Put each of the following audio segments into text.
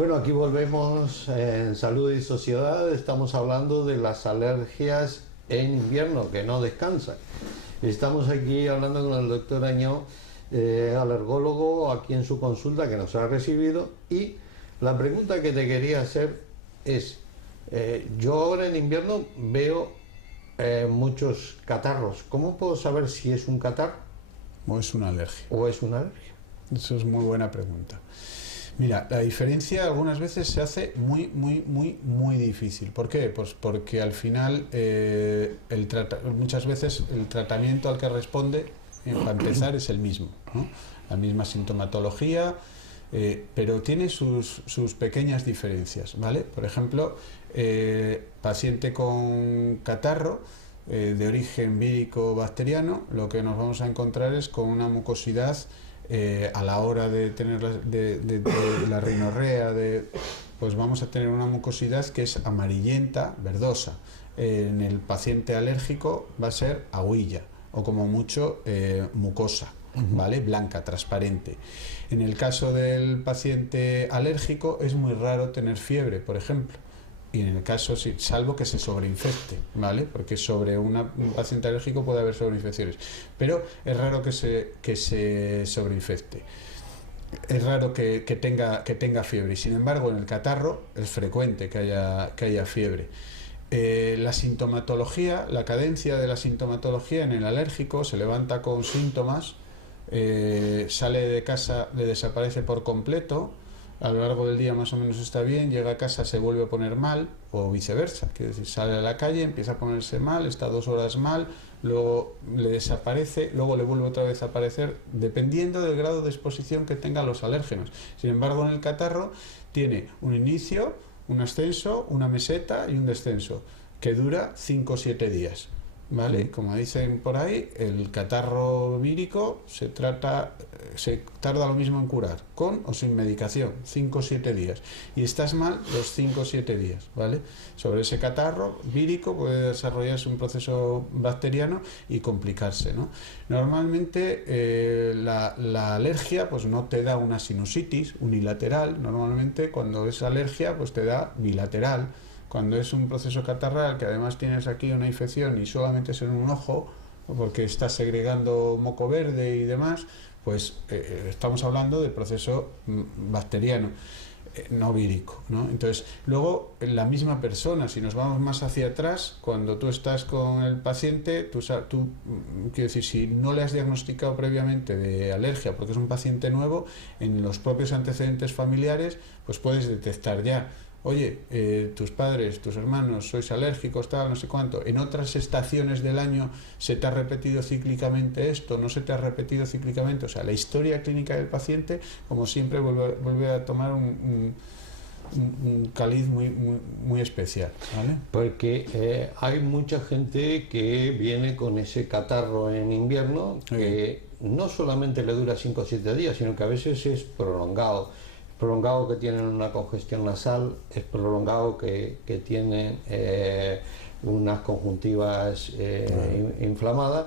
Bueno, aquí volvemos en Salud y Sociedad. Estamos hablando de las alergias en invierno, que no descansan. Estamos aquí hablando con el doctor Añó, alergólogo, aquí en su consulta que nos ha recibido. Y la pregunta que te quería hacer es, yo ahora en invierno veo muchos catarros. ¿Cómo puedo saber si es un catarro? ¿O es una alergia? ¿O es una alergia? Eso es muy buena pregunta. Mira, la diferencia algunas veces se hace muy difícil. ¿Por qué? Pues porque al final muchas veces el tratamiento al que responde, para empezar, es el mismo, ¿no? La misma sintomatología, pero tiene sus pequeñas diferencias, ¿vale? Por ejemplo, paciente con catarro de origen vírico bacteriano, lo que nos vamos a encontrar es con una mucosidad a la hora de tener la rinorrea, pues vamos a tener una mucosidad que es amarillenta, verdosa. En el paciente alérgico va a ser aguilla o como mucho mucosa, ¿vale? Blanca, transparente. En el caso del paciente alérgico es muy raro tener fiebre, por ejemplo. Y en el caso, salvo que se sobreinfecte, ¿vale? Porque sobre un paciente alérgico puede haber sobreinfecciones, pero es raro que se sobreinfecte. Es raro que tenga fiebre, y sin embargo en el catarro es frecuente que haya fiebre. La sintomatología, la cadencia de la sintomatología en el alérgico se levanta con síntomas, sale de casa, le desaparece por completo. A lo largo del día más o menos está bien, llega a casa, se vuelve a poner mal, o viceversa, quiere decir, sale a la calle, empieza a ponerse mal, está 2 horas mal, luego le desaparece, luego le vuelve otra vez a aparecer, dependiendo del grado de exposición que tengan los alérgenos. Sin embargo, en el catarro tiene un inicio, un ascenso, una meseta y un descenso, que dura 5 o 7 días. ¿Vale? Como dicen por ahí, el catarro vírico se tarda lo mismo en curar, con o sin medicación, 5 o 7 días. Y estás mal los 5 o 7 días, ¿vale? Sobre ese catarro vírico puede desarrollarse un proceso bacteriano y complicarse, ¿no? Normalmente la alergia pues no te da una sinusitis unilateral, normalmente cuando es alergia pues te da bilateral. Cuando es un proceso catarral, que además tienes aquí una infección y solamente es en un ojo, porque estás segregando moco verde y demás, pues estamos hablando de proceso bacteriano, no vírico, ¿no? Entonces, luego, la misma persona, si nos vamos más hacia atrás, cuando tú estás con el paciente, quiero decir, si no le has diagnosticado previamente de alergia, porque es un paciente nuevo, en los propios antecedentes familiares, pues puedes detectar ya. Oye, tus padres, tus hermanos, sois alérgicos, tal, no sé cuánto. En otras estaciones del año se te ha repetido cíclicamente esto, no se te ha repetido cíclicamente. O sea, la historia clínica del paciente, como siempre, vuelve a tomar un caliz muy especial, ¿vale? Porque hay mucha gente que viene con ese catarro en invierno que no solamente le dura 5 o 7 días, sino que a veces es prolongado. Prolongado que tienen una congestión nasal, es prolongado que tienen unas conjuntivas inflamadas,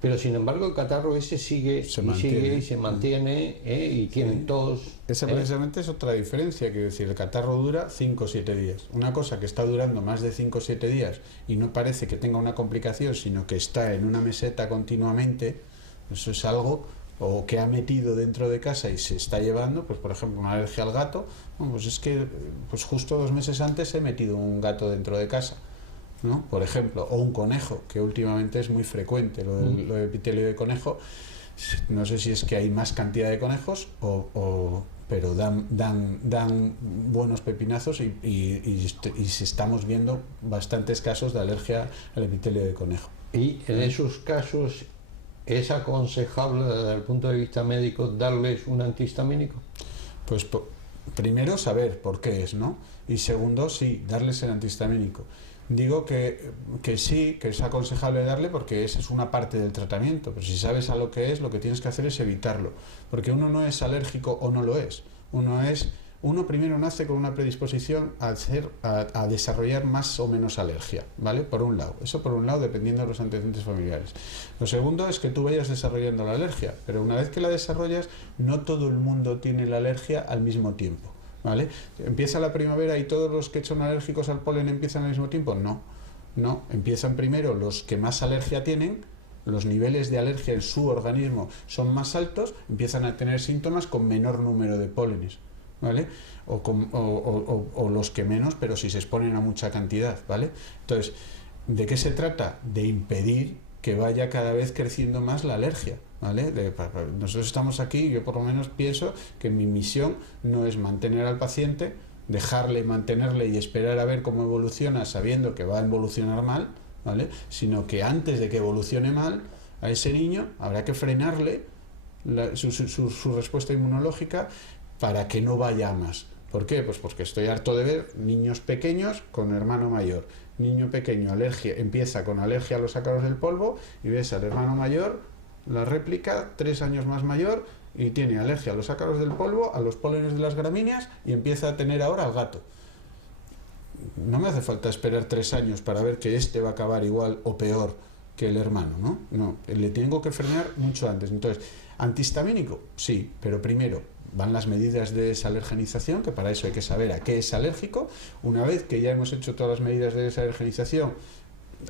pero sin embargo el catarro ese sigue y se mantiene y tienen tos. Esa precisamente es otra diferencia, quiero decir, el catarro dura 5 o 7 días. Una cosa que está durando más de 5 o 7 días y no parece que tenga una complicación, sino que está en una meseta continuamente, eso es algo o que ha metido dentro de casa y se está llevando, pues por ejemplo una alergia al gato, bueno, pues es que pues justo 2 meses antes he metido un gato dentro de casa, ¿no? Por ejemplo, o un conejo, que últimamente es muy frecuente, lo del epitelio de conejo. No sé si es que hay más cantidad de conejos pero dan buenos pepinazos y estamos viendo bastantes casos de alergia al epitelio de conejo. Y en esos casos, ¿es aconsejable desde el punto de vista médico darles un antihistamínico? Pues primero saber por qué es, ¿no? Y segundo, sí, darles el antihistamínico. Digo que sí, que es aconsejable darle porque esa es una parte del tratamiento, pero si sabes a lo que es, lo que tienes que hacer es evitarlo, porque uno no es alérgico o no lo es, uno primero nace con una predisposición a desarrollar más o menos alergia, ¿vale? Por un lado, eso por un lado, dependiendo de los antecedentes familiares. Lo segundo es que tú vayas desarrollando la alergia, pero una vez que la desarrollas, no todo el mundo tiene la alergia al mismo tiempo. ¿vale? ¿Empieza la primavera y todos los que son alérgicos al polen empiezan al mismo tiempo? No, no, empiezan primero los que más alergia tienen, los niveles de alergia en su organismo son más altos, empiezan a tener síntomas con menor número de pólenes, ¿vale? O los que menos, pero si se exponen a mucha cantidad, ¿vale? Entonces, ¿de qué se trata? De impedir que vaya cada vez creciendo más la alergia, ¿vale? Nosotros estamos aquí, yo por lo menos pienso que mi misión no es mantener al paciente, dejarle, mantenerle y esperar a ver cómo evoluciona sabiendo que va a evolucionar mal, ¿vale? Sino que antes de que evolucione mal, a ese niño habrá que frenarle su respuesta inmunológica para que no vaya a más. ¿Por qué? Pues porque estoy harto de ver niños pequeños con hermano mayor. Niño pequeño, alergia, empieza con alergia a los ácaros del polvo y ves al hermano mayor, la réplica, 3 años más mayor, y tiene alergia a los ácaros del polvo, a los pólenes de las gramíneas y empieza a tener ahora al gato. No me hace falta esperar 3 años para ver que este va a acabar igual o peor que el hermano, ¿no? No, le tengo que frenar mucho antes. Entonces, ¿antihistamínico? Sí, pero primero van las medidas de desalergenización, que para eso hay que saber a qué es alérgico. Una vez que ya hemos hecho todas las medidas de desalergenización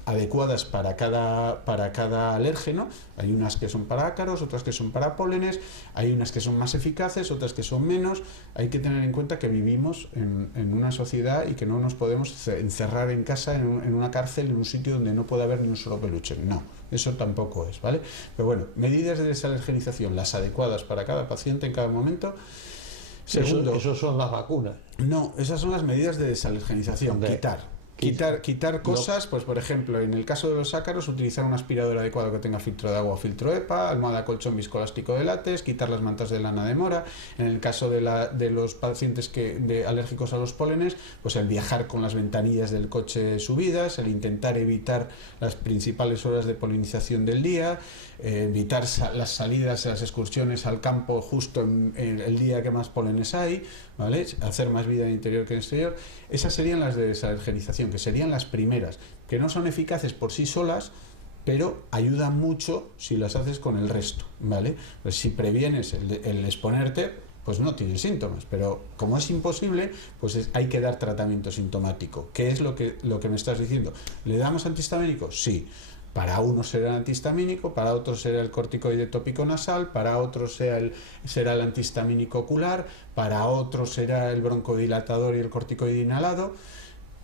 adecuadas para cada alérgeno, hay unas que son para ácaros, otras que son para pólenes, hay unas que son más eficaces, otras que son menos. Hay que tener en cuenta que vivimos en una sociedad y que no nos podemos encerrar en casa, en una cárcel, en un sitio donde no puede haber ni un solo peluche. No, eso tampoco es, ¿vale? Pero bueno, medidas de desalergenización, las adecuadas para cada paciente en cada momento. Segundo, eso son las vacunas. No, esas son las medidas de desalergenización, quitar cosas, pues por ejemplo, en el caso de los ácaros, utilizar un aspirador adecuado que tenga filtro de agua o filtro EPA, almohada colchón viscoelástico de látex, quitar las mantas de lana de mora. En el caso de los pacientes alérgicos a los pólenes, pues el viajar con las ventanillas del coche subidas, el intentar evitar las principales horas de polinización del día, evitar las salidas, las excursiones al campo justo en el día que más pólenes hay, ¿vale? Hacer más vida en interior que en exterior. Esas serían las de desalergenización, que serían las primeras, que no son eficaces por sí solas, pero ayudan mucho si las haces con el resto, ¿vale? Pues si previenes el exponerte, pues no tienes síntomas, pero como es imposible, pues hay que dar tratamiento sintomático. ¿Qué es lo que me estás diciendo? ¿Le damos antihistamínico? Sí. Para unos será el antihistamínico, para otros será el corticoide tópico nasal, para otros será el antihistamínico ocular, para otros será el broncodilatador y el corticoide inhalado.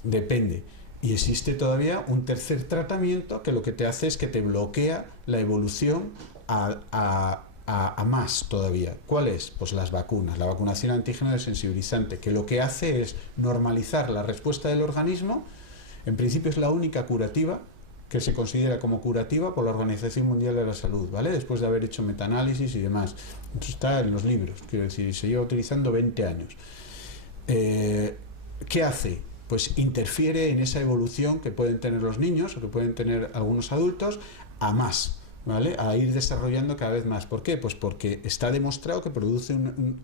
Depende. Y existe todavía un tercer tratamiento que lo que te hace es que te bloquea la evolución a más todavía. ¿Cuál es? Pues las vacunas, la vacunación antígeno desensibilizante, que lo que hace es normalizar la respuesta del organismo. En principio es la única curativa que se considera como curativa por la Organización Mundial de la Salud, ¿vale? Después de haber hecho metaanálisis y demás. Eso está en los libros, quiero decir, se lleva utilizando 20 años. ¿Qué hace? Pues interfiere en esa evolución que pueden tener los niños o que pueden tener algunos adultos a más, ¿vale? A ir desarrollando cada vez más. ¿Por qué? Pues porque está demostrado que produce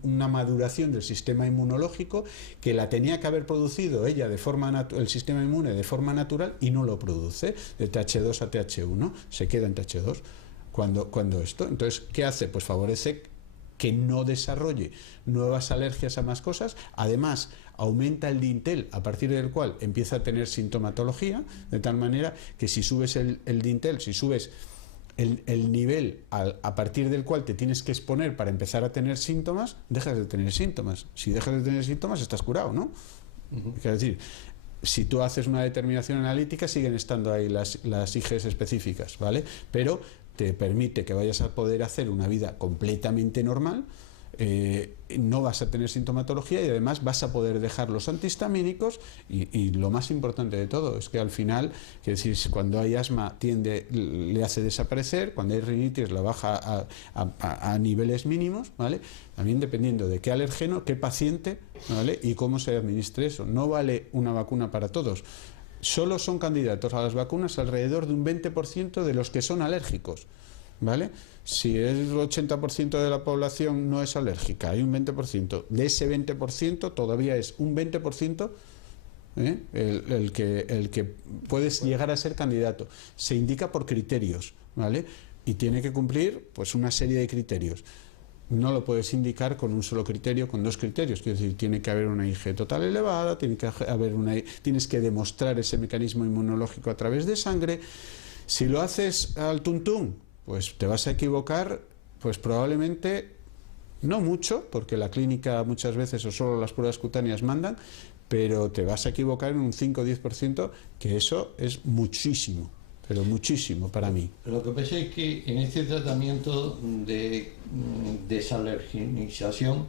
una maduración del sistema inmunológico que la tenía que haber producido ella el sistema inmune de forma natural y no lo produce, de TH2 a TH1, se queda en TH2 cuando esto. Entonces, ¿qué hace? Pues favorece que no desarrolle nuevas alergias a más cosas. Además, aumenta el dintel a partir del cual empieza a tener sintomatología, de tal manera que si subes el dintel, si subes el nivel a partir del cual te tienes que exponer para empezar a tener síntomas, dejas de tener síntomas. Si dejas de tener síntomas, estás curado, ¿no? Es decir, si tú haces una determinación analítica, siguen estando ahí las IGs específicas, ¿vale? Pero te permite que vayas a poder hacer una vida completamente normal, no vas a tener sintomatología y además vas a poder dejar los antihistamínicos y lo más importante de todo es que al final, que decir, cuando hay asma le hace desaparecer, cuando hay rinitis la baja a niveles mínimos, ¿vale? También dependiendo de qué alérgeno, qué paciente, ¿vale? Y cómo se administre eso. No vale una vacuna para todos. Solo son candidatos a las vacunas alrededor de un 20% de los que son alérgicos, ¿vale? Si el 80% de la población no es alérgica, hay un 20%. De ese 20% todavía es un 20% el que puedes llegar a ser candidato. Se indica por criterios, ¿vale? Y tiene que cumplir pues una serie de criterios. no lo puedes indicar con un solo criterio, con dos criterios. Quiero decir, tiene que haber una IG total elevada, tienes que demostrar ese mecanismo inmunológico a través de sangre. Si lo haces al tuntún, pues te vas a equivocar, pues probablemente no mucho, porque la clínica muchas veces o solo las pruebas cutáneas mandan, pero te vas a equivocar en un 5 o 10%, que eso es muchísimo. Pero muchísimo para mí. Lo que pasa es que en este tratamiento de desalergenización,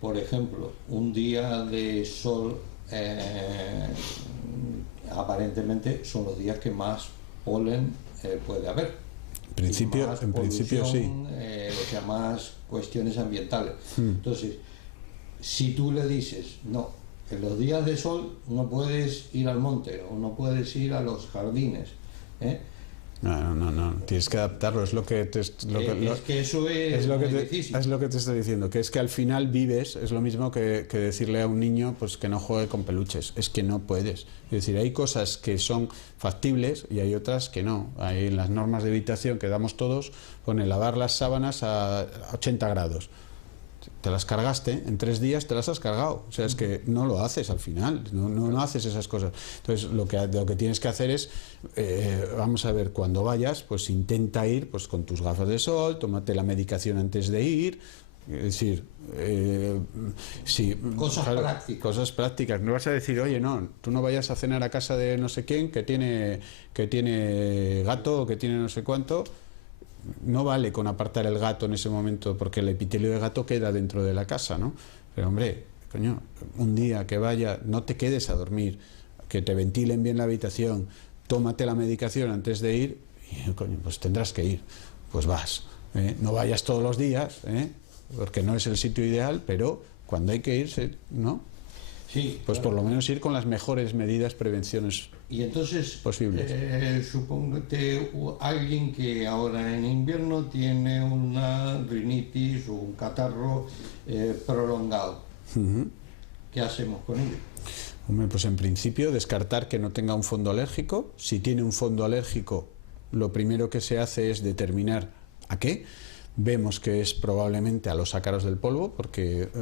por ejemplo, un día de sol aparentemente son los días que más polen puede haber. En principio sí. O sea, más cuestiones ambientales. Entonces, si tú le dices, no, en los días de sol no puedes ir al monte o no puedes ir a los jardines, No, tienes que adaptarlo, es lo que te, es que eso es lo que muy te, difícil. es lo que te estoy diciendo, que es que al final vives, es lo mismo que decirle a un niño pues que no juegue con peluches, es que no puedes. Es decir, hay cosas que son factibles y hay otras que no. Hay en las normas de habitación que damos todos, pone lavar las sábanas a 80 grados. Te las cargaste, en 3 días te las has cargado. O sea, es que no lo haces al final, no haces esas cosas. Entonces, lo que tienes que hacer es, vamos a ver, cuando vayas, pues intenta ir pues con tus gafas de sol, tómate la medicación antes de ir. Es decir, sí, cosas prácticas. No vas a decir, oye, no, tú no vayas a cenar a casa de no sé quién que tiene gato o que tiene no sé cuánto. No vale con apartar el gato en ese momento, porque el epitelio de gato queda dentro de la casa, ¿no? Pero hombre, coño, un día que vaya, no te quedes a dormir, que te ventilen bien la habitación, tómate la medicación antes de ir, y coño, pues tendrás que ir, pues vas, no vayas todos los días, porque no es el sitio ideal, pero cuando hay que irse, ¿no? Sí, pues claro. por lo menos ir con las mejores medidas, prevenciones y entonces, posibles. Supóngate alguien que ahora en invierno tiene una rinitis o un catarro prolongado. ¿Qué hacemos con ello? Hombre, pues en principio descartar que no tenga un fondo alérgico. Si tiene un fondo alérgico, lo primero que se hace es determinar a qué. Vemos que es probablemente a los ácaros del polvo,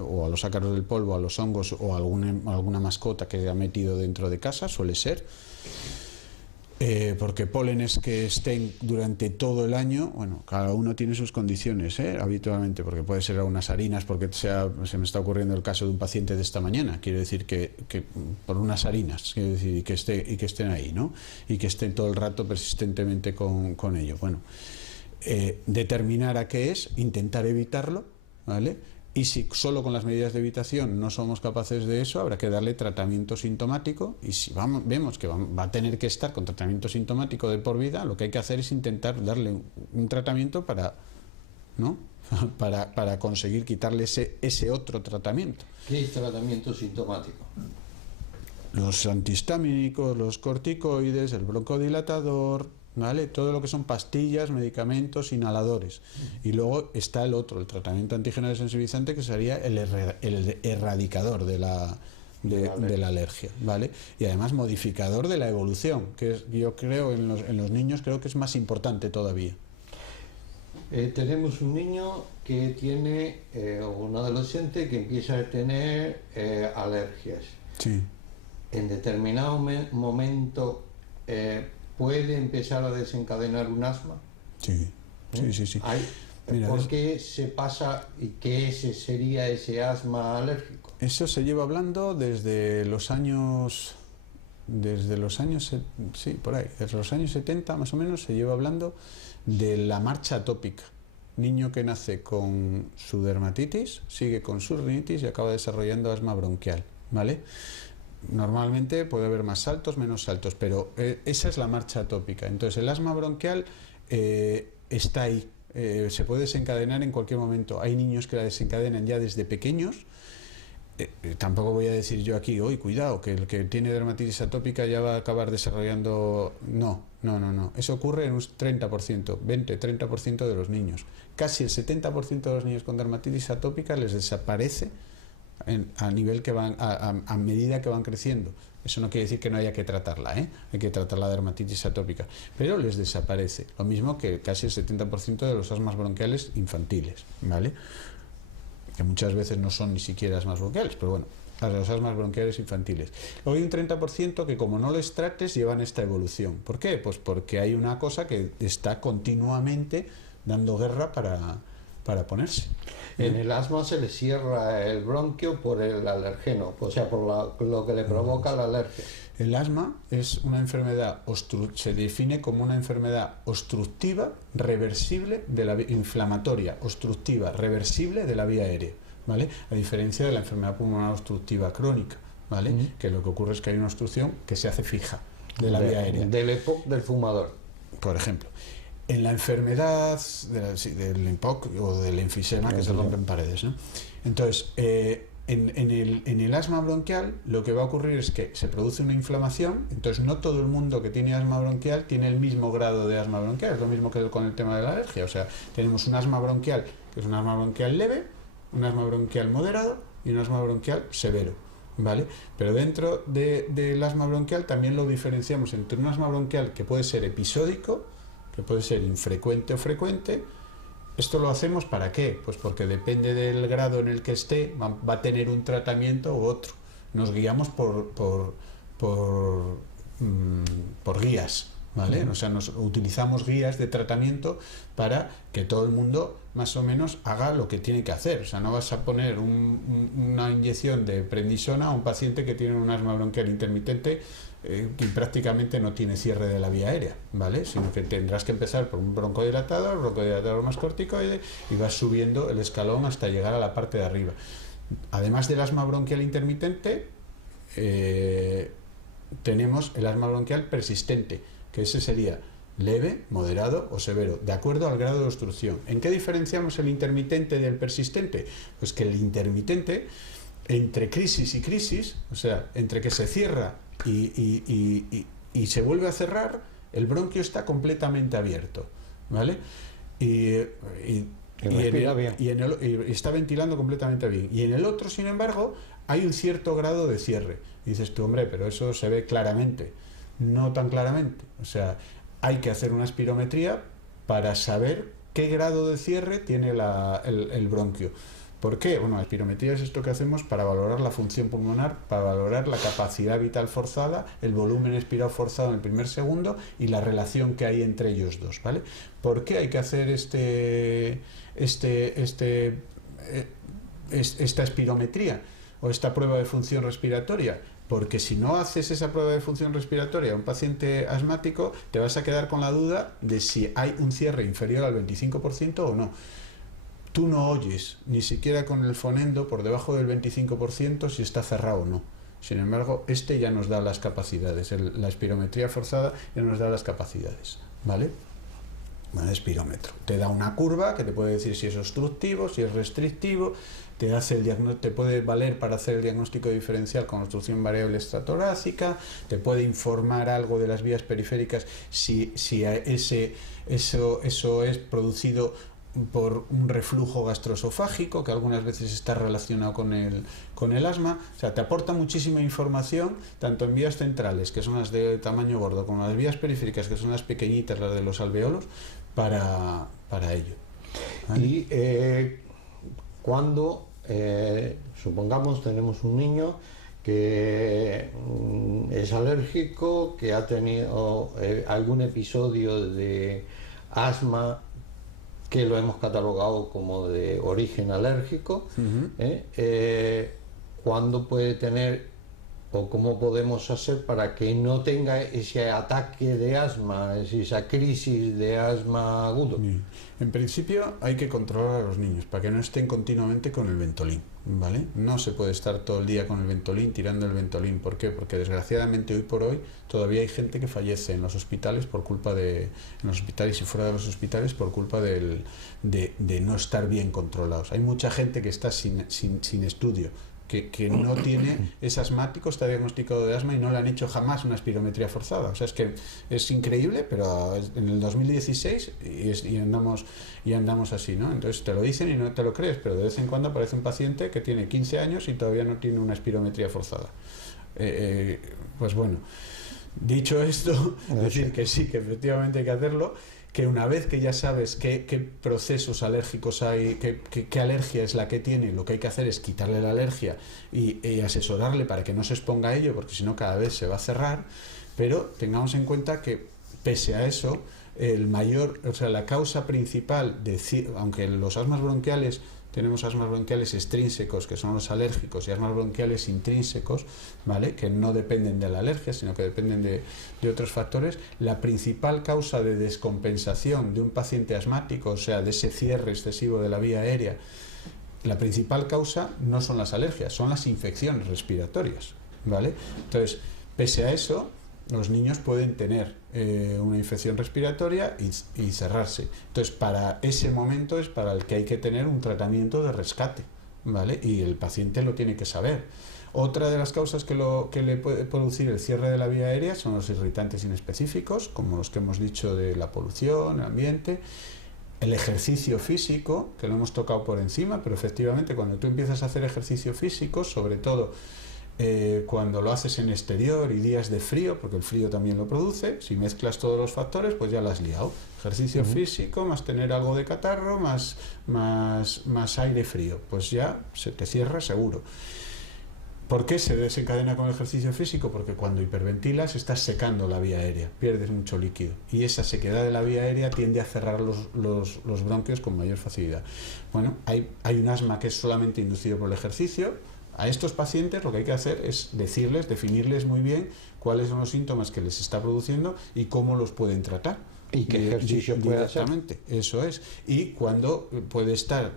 o a los ácaros del polvo, a los hongos o a alguna mascota que ha metido dentro de casa, suele ser. Porque pólenes que estén durante todo el año, bueno, cada uno tiene sus condiciones, habitualmente, porque puede ser unas harinas, porque se me está ocurriendo el caso de un paciente de esta mañana, quiero decir que por unas harinas, quiero decir, y que estén ahí, ¿no? Y que estén todo el rato persistentemente con ello. Bueno, determinar a qué es, intentar evitarlo, ¿vale? Y si solo con las medidas de evitación no somos capaces de eso, habrá que darle tratamiento sintomático, y si vemos que va a tener que estar con tratamiento sintomático de por vida, lo que hay que hacer es intentar darle un tratamiento para, ¿no? para conseguir quitarle ese otro tratamiento. ¿Qué es tratamiento sintomático? Los antihistamínicos, los corticoides, el broncodilatador, ¿vale? Todo lo que son pastillas, medicamentos, inhaladores. Y luego está el tratamiento antígeno desensibilizante, que sería el erradicador de la alergia, ¿vale? Y además modificador de la evolución, que yo creo en los niños creo que es más importante todavía. Tenemos un niño que tiene, un adolescente que empieza a tener alergias. Sí. En determinado momento puede empezar a desencadenar un asma. Sí. Mira, ¿por qué se pasa y qué sería ese asma alérgico? Eso se lleva hablando desde los años por ahí, desde los años 70 más o menos se lleva hablando de la marcha atópica. Niño que nace con su dermatitis, sigue con su rinitis y acaba desarrollando asma bronquial, ¿vale? Normalmente puede haber más saltos, menos saltos, pero esa es la marcha atópica. Entonces el asma bronquial está ahí, se puede desencadenar en cualquier momento. Hay niños que la desencadenan ya desde pequeños. Tampoco voy a decir yo aquí, hoy cuidado, que el que tiene dermatitis atópica ya va a acabar desarrollando... No. Eso ocurre en un 30%, 20-30% de los niños. Casi el 70% de los niños con dermatitis atópica les desaparece a nivel que van a medida que van creciendo. Eso no quiere decir que no haya que tratarla, hay que tratar la dermatitis atópica, pero les desaparece. Lo mismo que casi el 70% de los asmas bronquiales infantiles, ¿vale? Que muchas veces no son ni siquiera asmas bronquiales, pero bueno, los asmas bronquiales infantiles. Luego hay un 30% que, como no les trates, llevan esta evolución. ¿Por qué? Pues porque hay una cosa que está continuamente dando guerra para ponerse. En el asma se le cierra el bronquio por el alergeno, o sea, por lo que le provoca la alergia. El asma es una enfermedad, se define como una enfermedad obstructiva, reversible, inflamatoria, obstructiva, reversible de la vía aérea, ¿vale? A diferencia de la enfermedad pulmonar obstructiva crónica, ¿vale? Que lo que ocurre es que hay una obstrucción que se hace fija de la vía aérea. Del EPOC del fumador. Por ejemplo. En la enfermedad del EPOC o del enfisema, que se rompen paredes, ¿no? Entonces, en el asma bronquial lo que va a ocurrir es que se produce una inflamación. Entonces no todo el mundo que tiene asma bronquial tiene el mismo grado de asma bronquial. Es lo mismo que con el tema de la alergia. O sea, tenemos un asma bronquial que es un asma bronquial leve, un asma bronquial moderado y un asma bronquial severo, ¿vale? Pero dentro del asma bronquial también lo diferenciamos entre un asma bronquial que puede ser episódico, que puede ser infrecuente o frecuente. ¿Esto lo hacemos para qué? Pues porque depende del grado en el que esté, va a tener un tratamiento u otro. Nos guiamos por guías, ¿vale? O sea, utilizamos guías de tratamiento para que todo el mundo más o menos haga lo que tiene que hacer. O sea, no vas a poner una inyección de prednisona a un paciente que tiene un asma bronquial intermitente que prácticamente no tiene cierre de la vía aérea, ¿vale? Sino que tendrás que empezar por un broncodilatador más corticoide, y vas subiendo el escalón hasta llegar a la parte de arriba. Además del asma bronquial intermitente, tenemos el asma bronquial persistente, que ese sería leve, moderado o severo, de acuerdo al grado de obstrucción. ¿En qué diferenciamos el intermitente del persistente? Pues que el intermitente, entre crisis y crisis, o sea, entre que se cierra y se vuelve a cerrar, el bronquio está completamente abierto, ¿vale? Y está ventilando completamente bien. Y en el otro, sin embargo, hay un cierto grado de cierre. Y dices tú, hombre, pero eso se ve claramente. No tan claramente. O sea, hay que hacer una espirometría para saber qué grado de cierre tiene el bronquio. ¿Por qué? Bueno, la espirometría es esto que hacemos para valorar la función pulmonar, para valorar la capacidad vital forzada, el volumen expirado forzado en el primer segundo y la relación que hay entre ellos dos, ¿vale? ¿Por qué hay que hacer esta espirometría o esta prueba de función respiratoria? Porque si no haces esa prueba de función respiratoria a un paciente asmático, te vas a quedar con la duda de si hay un cierre inferior al 25% o no. Tú no oyes, ni siquiera con el fonendo, por debajo del 25% si está cerrado o no. Sin embargo, ya nos da las capacidades, la espirometría forzada ya nos da las capacidades, ¿vale? Bueno, espirómetro. Te da una curva que te puede decir si es obstructivo, si es restrictivo, te puede valer para hacer el diagnóstico diferencial con obstrucción variable extratorácica, te puede informar algo de las vías periféricas si eso es producido por un reflujo gastroesofágico, que algunas veces está relacionado con el asma. O sea, te aporta muchísima información, tanto en vías centrales, que son las de tamaño gordo, como las vías periféricas, que son las pequeñitas, las de los alveolos, para ello, ¿vale? Y cuando, supongamos, tenemos un niño que es alérgico, que ha tenido algún episodio de asma que lo hemos catalogado como de origen alérgico, ¿cuándo puede tener o cómo podemos hacer para que no tenga ese ataque de asma, esa crisis de asma agudo? En principio hay que controlar a los niños para que no estén continuamente con el Ventolin, ¿vale? No se puede estar todo el día con el Ventolin, tirando el Ventolin. ¿Por qué? Porque desgraciadamente hoy por hoy todavía hay gente que fallece en los hospitales en los hospitales y fuera de los hospitales por culpa de no estar bien controlados. Hay mucha gente que está sin estudio, que no tiene, es asmático, está diagnosticado de asma y no le han hecho jamás una espirometría forzada. O sea, es que es increíble, pero en el 2016 y andamos así, ¿no? Entonces te lo dicen y no te lo crees, pero de vez en cuando aparece un paciente que tiene 15 años y todavía no tiene una espirometría forzada. Pues bueno, dicho esto, decir que sí, que efectivamente hay que hacerlo, que una vez que ya sabes qué procesos alérgicos hay, qué alergia es la que tiene, lo que hay que hacer es quitarle la alergia y asesorarle para que no se exponga a ello, porque si no cada vez se va a cerrar. Pero tengamos en cuenta que pese a eso, la causa principal, aunque los asmas bronquiales tenemos asmas bronquiales extrínsecos, que son los alérgicos, y asmas bronquiales intrínsecos, ¿vale?, que no dependen de la alergia, sino que dependen de otros factores. La principal causa de descompensación de un paciente asmático, o sea, de ese cierre excesivo de la vía aérea, la principal causa no son las alergias, son las infecciones respiratorias, ¿vale? Entonces, pese a eso, los niños pueden tener una infección respiratoria y cerrarse. Entonces, para ese momento es para el que hay que tener un tratamiento de rescate, ¿vale? Y el paciente lo tiene que saber. Otra de las causas que le puede producir el cierre de la vía aérea son los irritantes inespecíficos, como los que hemos dicho de la polución, el ambiente, el ejercicio físico, que lo hemos tocado por encima, pero efectivamente cuando tú empiezas a hacer ejercicio físico, sobre todo cuando lo haces en exterior y días de frío, porque el frío también lo produce, si mezclas todos los factores, pues ya la has liado. Ejercicio físico, más tener algo de catarro, más aire frío, pues ya se te cierra seguro. ¿Por qué se desencadena con el ejercicio físico? Porque cuando hiperventilas estás secando la vía aérea, pierdes mucho líquido, y esa sequedad de la vía aérea tiende a cerrar los bronquios con mayor facilidad. Bueno, hay un asma que es solamente inducido por el ejercicio. A estos pacientes lo que hay que hacer es definirles muy bien cuáles son los síntomas que les está produciendo y cómo los pueden tratar. ¿Y qué ejercicio puede hacer? Exactamente, eso es. Y cuándo puede estar...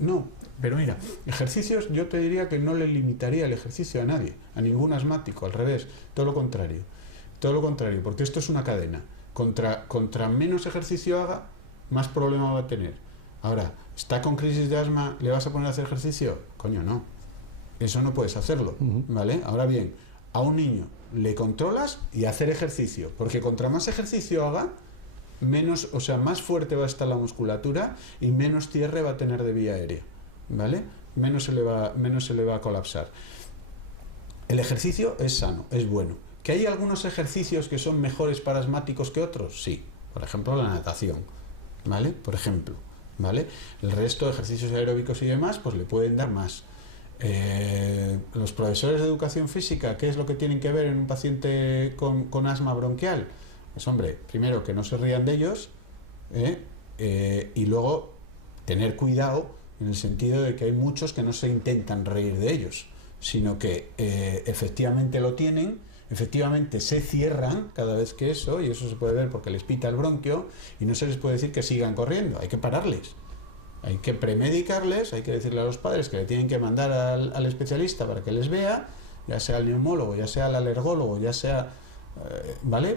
No, pero mira, ejercicios yo te diría que no le limitaría el ejercicio a nadie, a ningún asmático, al revés, todo lo contrario. Todo lo contrario, porque esto es una cadena. Contra menos ejercicio haga, más problema va a tener. Ahora, ¿está con crisis de asma? ¿Le vas a poner a hacer ejercicio? Coño, no. Eso no puedes hacerlo, ¿vale? Ahora bien, a un niño le controlas y hacer ejercicio, porque contra más ejercicio haga, más fuerte va a estar la musculatura y menos cierre va a tener de vía aérea, ¿vale? Menos se le va a colapsar. El ejercicio es sano, es bueno. ¿Que hay algunos ejercicios que son mejores para asmáticos que otros? Sí. Por ejemplo, la natación, ¿vale? Por ejemplo, ¿vale? El resto de ejercicios aeróbicos y demás, pues le pueden dar más. Los profesores de educación física, ¿qué es lo que tienen que ver en un paciente con asma bronquial? Pues hombre, primero que no se rían de ellos, y luego tener cuidado en el sentido de que hay muchos que no se intentan reír de ellos, sino que efectivamente lo tienen, efectivamente se cierran cada vez que eso, y eso se puede ver porque les pita el bronquio, y no se les puede decir que sigan corriendo, hay que pararles. Hay que premedicarles, hay que decirle a los padres que le tienen que mandar al especialista para que les vea, ya sea el neumólogo, ya sea el alergólogo, ya sea, ¿vale?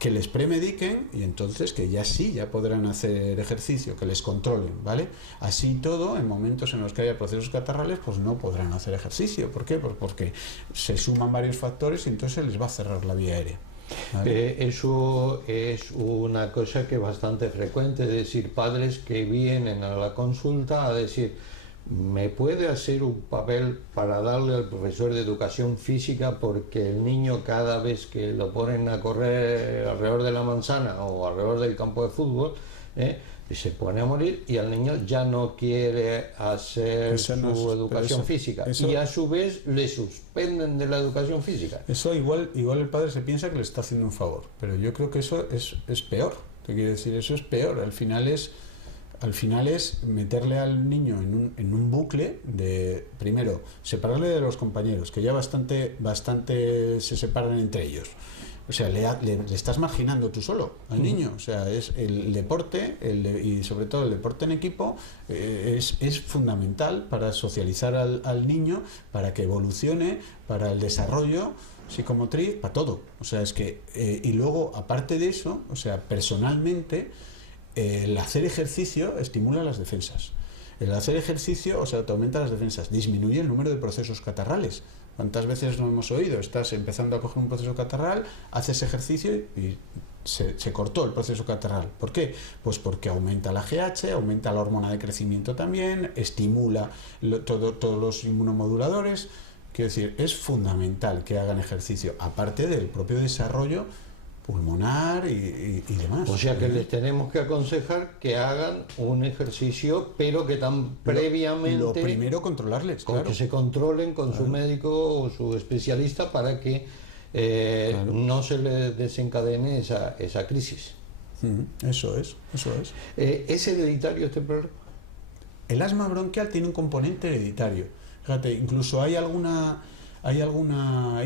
Que les premediquen y entonces que ya podrán hacer ejercicio, que les controlen, ¿vale? Así todo, en momentos en los que haya procesos catarrales, pues no podrán hacer ejercicio. ¿Por qué? Pues porque se suman varios factores y entonces se les va a cerrar la vía aérea. ¿Vale? Eso es una cosa que es bastante frecuente, es decir, padres que vienen a la consulta a decir, ¿me puede hacer un papel para darle al profesor de educación física porque el niño cada vez que lo ponen a correr alrededor de la manzana o alrededor del campo de fútbol, se pone a morir y el niño ya no quiere hacer su educación física y a su vez le suspenden de la educación física? Eso igual el padre se piensa que le está haciendo un favor, pero yo creo que eso es peor. Te quiero decir, eso es peor. Al final es meterle al niño en un bucle de, primero, separarle de los compañeros, que ya bastante se separan entre ellos. O sea, le estás marginando tú solo al niño. O sea, es el deporte y sobre todo el deporte en equipo es fundamental para socializar al niño, para que evolucione, para el desarrollo psicomotriz, para todo. O sea, es que y luego aparte de eso, o sea, personalmente el hacer ejercicio estimula las defensas. El hacer ejercicio, o sea, te aumenta las defensas, disminuye el número de procesos catarrales. ¿Cuántas veces lo hemos oído? Estás empezando a coger un proceso catarral, haces ejercicio y se cortó el proceso catarral. ¿Por qué? Pues porque aumenta la GH, aumenta la hormona de crecimiento también, estimula todos los inmunomoduladores. Quiero decir, es fundamental que hagan ejercicio, aparte del propio desarrollo pulmonar y demás. O sea que les tenemos que aconsejar que hagan un ejercicio, pero que tan previamente... Lo primero, controlarles, claro. Que se controlen con su médico o su especialista para que no se les desencadene esa crisis. Eso es. ¿Es hereditario este problema? El asma bronquial tiene un componente hereditario. Fíjate, incluso hay alguna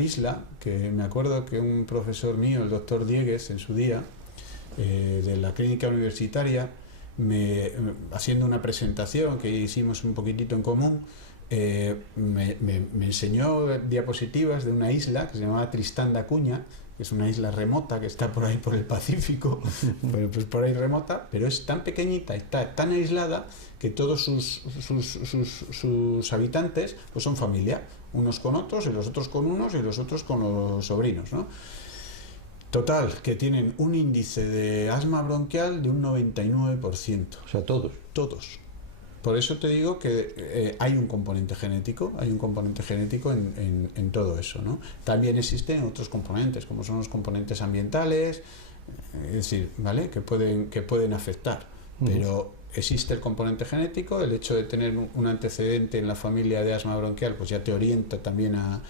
isla, que me acuerdo que un profesor mío, el doctor Diegues, en su día, de la clínica universitaria, haciendo una presentación que hicimos un poquitito en común, me enseñó diapositivas de una isla que se llamaba Tristán da Cunha, que es una isla remota que está por ahí por el Pacífico, pero pues por ahí remota, pero es tan pequeñita, está tan aislada que todos sus habitantes pues son familia, unos con otros y los otros con unos y los otros con los sobrinos, ¿no? Total, que tienen un índice de asma bronquial de un 99%. O sea, todos. Todos. Por eso te digo que hay un componente genético en todo eso, ¿no? También existen otros componentes, como son los componentes ambientales, es decir, ¿vale? que pueden afectar, pero existe el componente genético. El hecho de tener un antecedente en la familia de asma bronquial pues ya te orienta también a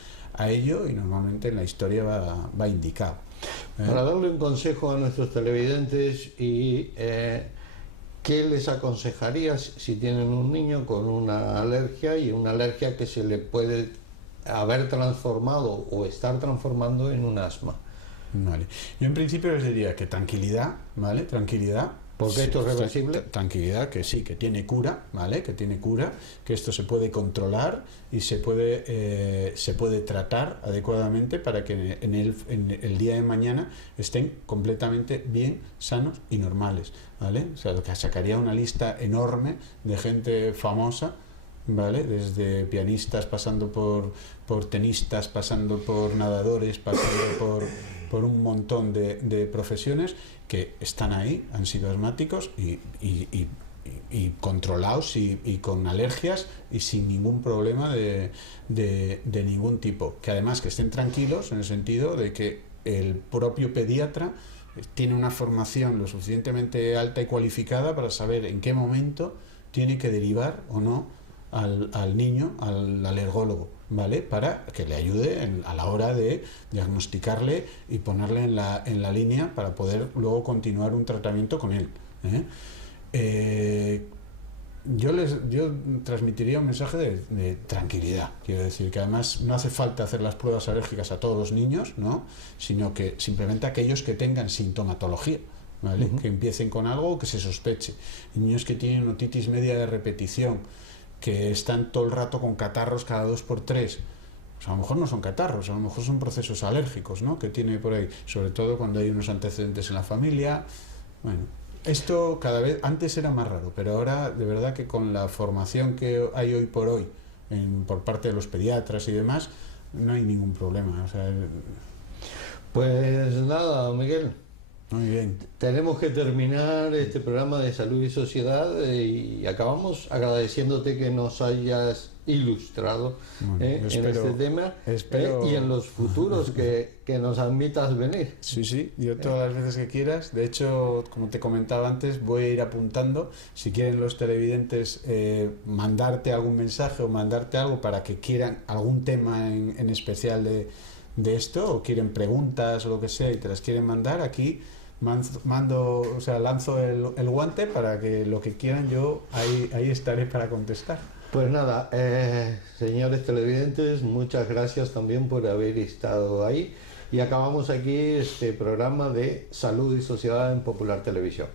ello, y normalmente en la historia va indicado. Para darle un consejo a nuestros televidentes y... ¿qué les aconsejarías si tienen un niño con una alergia y una alergia que se le puede haber transformado o estar transformando en un asma? Vale. Yo en principio les diría que tranquilidad, ¿vale? Tranquilidad. Porque esto es reversible. Tranquilidad, que sí, que tiene cura, ¿vale? Que tiene cura, que esto se puede controlar y se puede tratar adecuadamente para que en el día de mañana estén completamente bien, sanos y normales, ¿vale? O sea, que sacaría una lista enorme de gente famosa, ¿vale? Desde pianistas, pasando por tenistas, pasando por nadadores, pasando por un montón de profesiones que están ahí, han sido asmáticos y controlados y con alergias y sin ningún problema de ningún tipo. Que además que estén tranquilos en el sentido de que el propio pediatra tiene una formación lo suficientemente alta y cualificada para saber en qué momento tiene que derivar o no al niño, al alergólogo, ¿vale? Para que le ayude a la hora de diagnosticarle y ponerle en la línea para poder luego continuar un tratamiento con él, yo transmitiría un mensaje de tranquilidad. Quiero decir que además no hace falta hacer las pruebas alérgicas a todos los niños, ¿no? Sino que simplemente aquellos que tengan sintomatología, ¿vale? Que empiecen con algo que se sospeche. Niños que tienen otitis media de repetición, que están todo el rato con catarros cada 2x3, pues a lo mejor no son catarros, a lo mejor son procesos alérgicos, ¿no? Que tiene por ahí, sobre todo cuando hay unos antecedentes en la familia. Bueno, esto cada vez, antes era más raro, pero ahora de verdad que con la formación que hay hoy por hoy por parte de los pediatras y demás, no hay ningún problema. O sea, pues nada, Miguel. Muy bien. Tenemos que terminar este programa de Salud y Sociedad y acabamos agradeciéndote que nos hayas ilustrado en este tema y en los futuros que nos admitas venir. Sí, yo todas las veces que quieras. De hecho, como te comentaba antes, voy a ir apuntando. Si quieren los televidentes mandarte algún mensaje o mandarte algo para que quieran algún tema en especial de esto, o quieren preguntas o lo que sea y te las quieren mandar, aquí lanzo el guante para que lo que quieran, yo ahí estaré para contestar. Pues nada, señores televidentes, muchas gracias también por haber estado ahí y acabamos aquí este programa de Salud y Sociedad en Popular Televisión.